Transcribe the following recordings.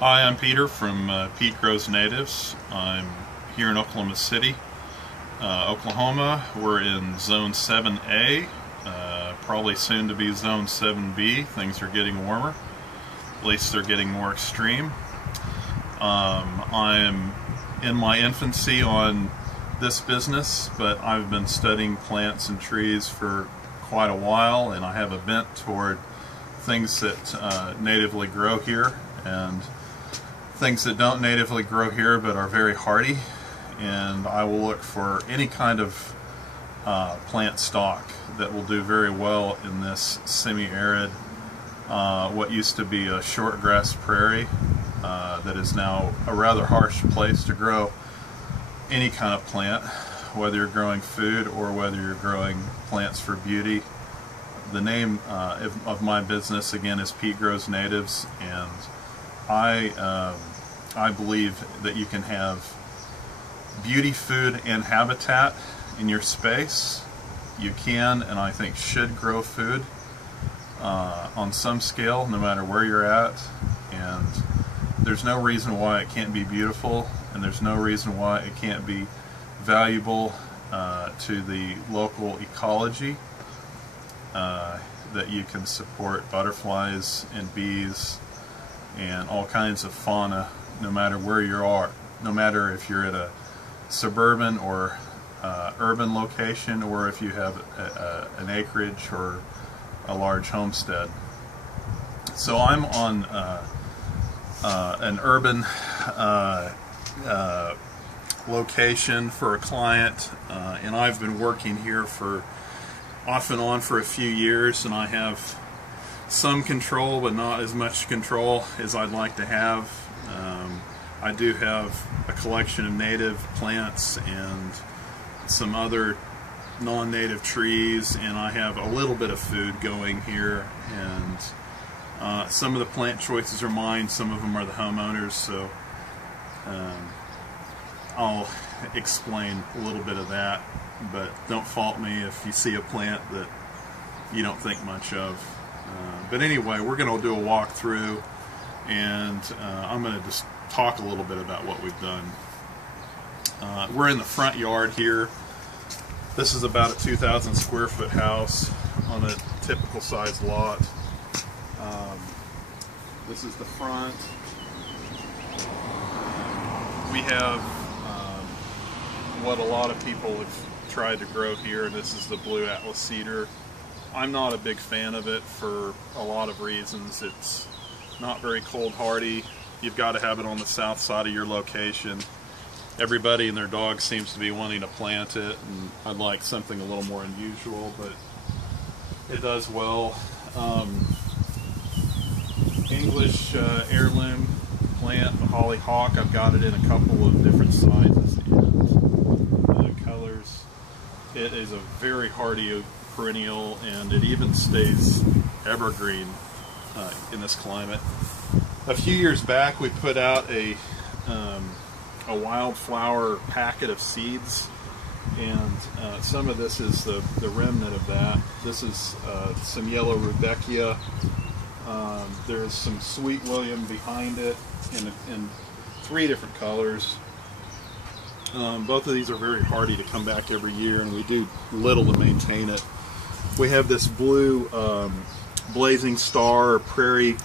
Hi, I'm Peter from Pete Grows Natives. I'm here in Oklahoma City, Oklahoma. We're in Zone 7A, probably soon to be Zone 7B. Things are getting warmer. At least they're getting more extreme. I'm in my infancy on this business, but I've been studying plants and trees for quite a while, and I have a bent toward things that natively grow here and things that don't natively grow here but are very hardy. And I will look for any kind of plant stock that will do very well in this semi-arid, what used to be a short grass prairie that is now a rather harsh place to grow any kind of plant, whether you're growing food or whether you're growing plants for beauty. The name of my business again is Pete Grows Natives, and I believe that you can have beauty, food, and habitat in your space. You can, and I think should, grow food on some scale, no matter where you're at. And there's no reason why it can't be beautiful, and there's no reason why it can't be valuable to the local ecology. That you can support butterflies and bees and all kinds of fauna, no matter where you are, no matter if you're at a suburban or urban location, or if you have an acreage or a large homestead. So I'm on an urban location for a client, and I've been working here for off and on for a few years, and I have some control, but not as much control as I'd like to have. I do have a collection of native plants and some other non-native trees, and I have a little bit of food going here, and some of the plant choices are mine, some of them are the homeowners, so I'll explain a little bit of that, but don't fault me if you see a plant that you don't think much of. But anyway, we're going to do a walkthrough, and I'm going to just talk a little bit about what we've done. We're in the front yard here. This is about a 2,000 square foot house on a typical size lot. This is the front. We have what a lot of people have tried to grow here. This is the blue Atlas cedar. I'm not a big fan of it for a lot of reasons. It's not very cold hardy. You've got to have it on the south side of your location. Everybody and their dog seems to be wanting to plant it, and I'd like something a little more unusual, but it does well. English heirloom plant, the hollyhock. I've got it in a couple of different sizes and colors. It is a very hardy perennial, and it even stays evergreen in this climate. A few years back, we put out a wildflower packet of seeds, and some of this is the remnant of that. This is some yellow rudbeckia. There's some sweet William behind it in 3 different colors. Both of these are very hardy to come back every year, and we do little to maintain it. We have this blue blazing star or prairie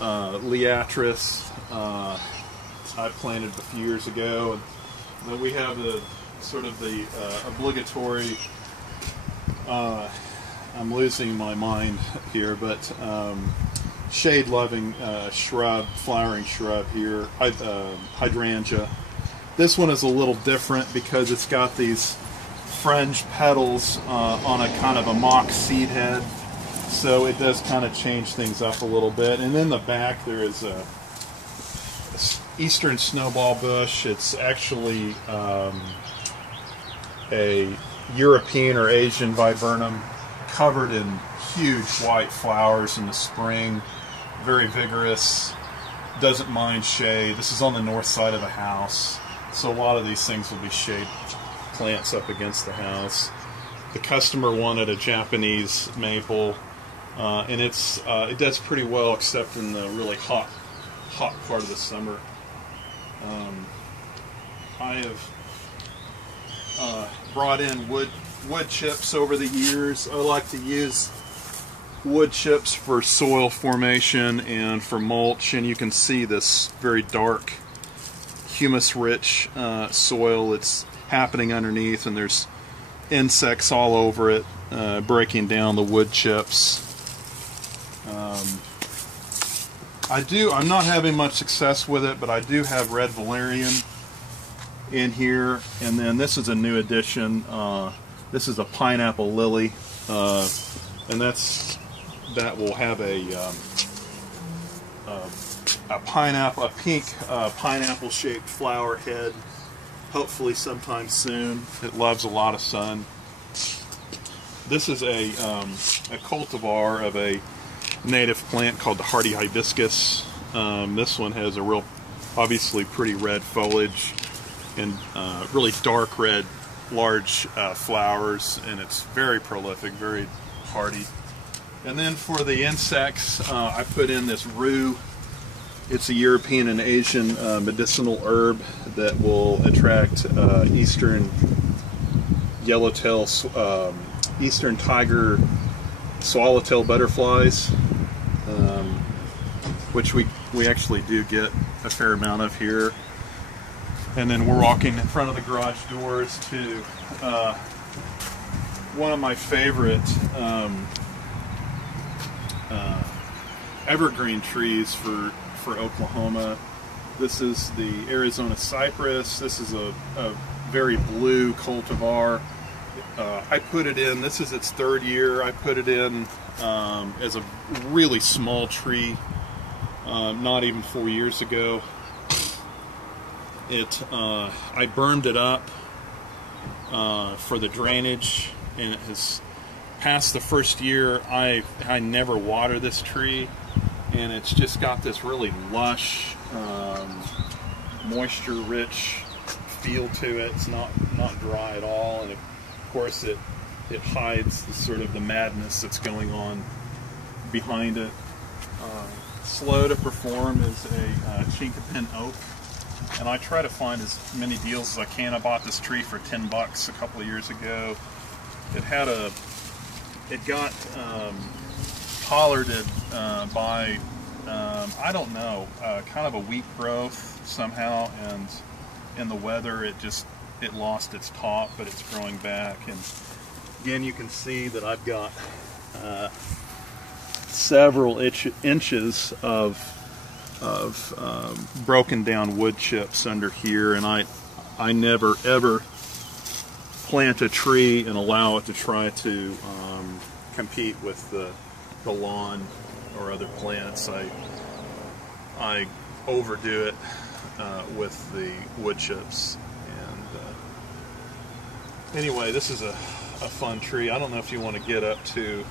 liatris I planted a few years ago, and then we have the sort of the obligatory, I'm losing my mind here, but shade-loving shrub, flowering shrub here, hydrangea. This one is a little different because it's got these fringed petals on a kind of a mock seed head, so it does kind of change things up a little bit. And in the back there is a eastern snowball bush. It's actually a European or Asian viburnum, covered in huge white flowers in the spring, very vigorous, doesn't mind shade. This is on the north side of the house, so a lot of these things will be shade plants up against the house. The customer wanted a Japanese maple, and it does pretty well except in the really hot hot part of the summer. I have brought in wood chips over the years. I like to use wood chips for soil formation and for mulch, and you can see this very dark, humus-rich soil that's happening underneath, and there's insects all over it breaking down the wood chips. I'm not having much success with it, but I do have red valerian in here, and then this is a new addition. This is a pineapple lily, and that will have a pink pineapple-shaped flower head, hopefully sometime soon. It loves a lot of sun. This is a cultivar of a native plant called the hardy hibiscus. This one has a real, obviously pretty red foliage and really dark red, large flowers, and it's very prolific, very hardy. And then for the insects, I put in this rue. It's a European and Asian medicinal herb that will attract eastern yellowtail, eastern tiger swallowtail butterflies, which we actually do get a fair amount of here. And then we're walking in front of the garage doors to one of my favorite evergreen trees for Oklahoma. This is the Arizona cypress. This is a very blue cultivar. I put it in, this is its third year. I put it in as a really small tree not even 4 years ago. I burned it up for the drainage, and it has passed the first year. I never water this tree, and it's just got this really lush, moisture-rich feel to it. It's not dry at all, and of course it hides the madness that's going on behind it. Slow to perform is a chinkapin oak, and I try to find as many deals as I can. I bought this tree for $10 a couple of years ago. It got pollarded by I don't know, kind of a weak growth somehow, and in the weather it lost its top, but it's growing back. And again, you can see that I've got several inches of broken down wood chips under here, and I never ever plant a tree and allow it to try to compete with the lawn or other plants. I overdo it with the wood chips. And anyway, this is a fun tree. I don't know if you want to get up to,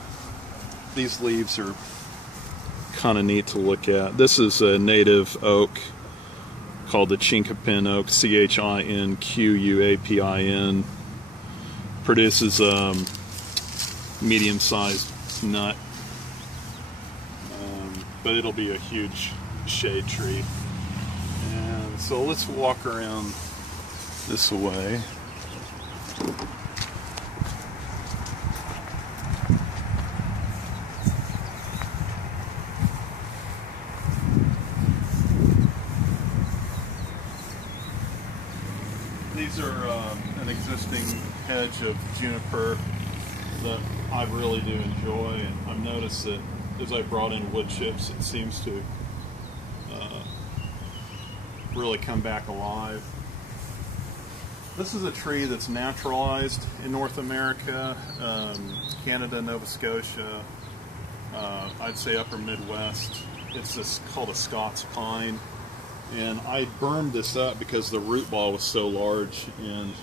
these leaves are kind of neat to look at. This is a native oak called the chinkapin oak, Chinquapin. Produces medium-sized nut, but it'll be a huge shade tree. And so let's walk around this way. These are an existing hedge of juniper that I really do enjoy, and I've noticed that as I brought in wood chips, it seems to really come back alive. This is a tree that's naturalized in North America, Canada, Nova Scotia, I'd say upper Midwest. It's called a Scots pine. And I burned this up because the root ball was so large, and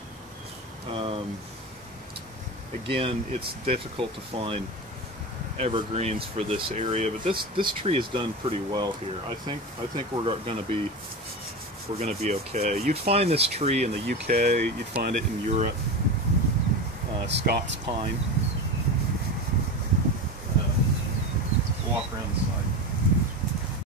again, it's difficult to find evergreens for this area, but this tree has done pretty well here. I think we're going to be okay. You'd find this tree in the UK, you'd find it in Europe, Scots pine.